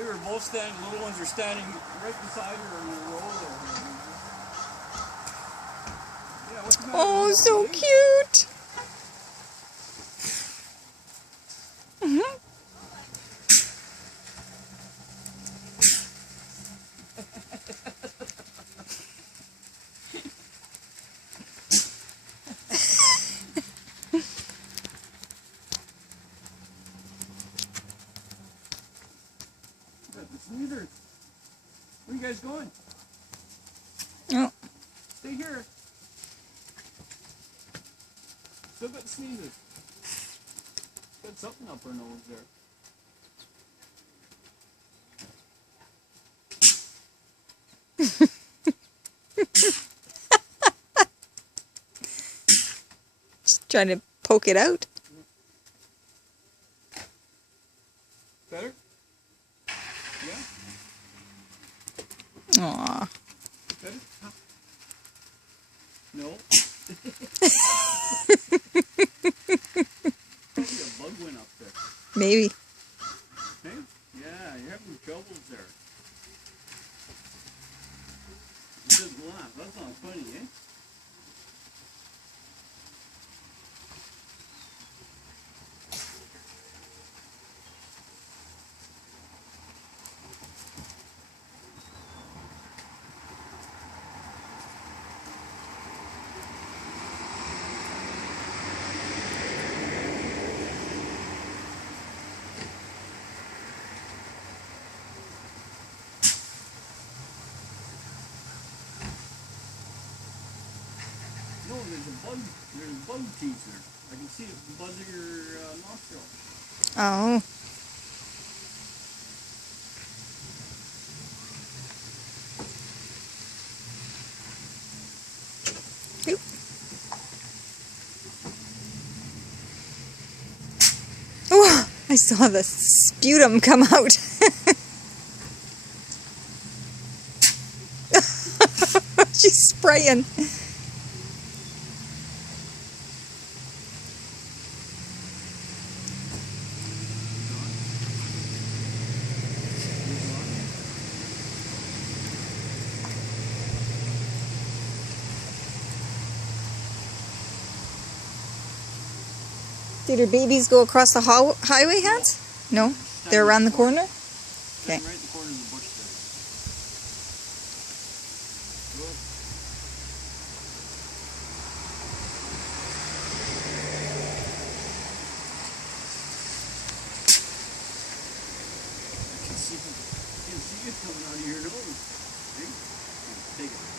They were both standing, the little ones are standing right beside her in the row there. Yeah, what's the matter? Oh, so cute. Neither. Where are you guys going? Oh. Stay here. Still got sneezes. Got something up her nose there. Just trying to poke it out. Better? Yeah? Aw. Better? Huh? No? Probably a bug went up there. Maybe. Hey? Yeah, you're having troubles there. It says laugh. That's not funny, eh? No, there's a bug teaser. I can see it buzzing your nostril. Oh. Oop. Oh, I saw the sputum come out. She's spraying. Did her babies go across the highway, Hans? No? They're around the corner? Okay. Right in the corner of the bush there. Good. I can see it coming out of your nose. See? Take it.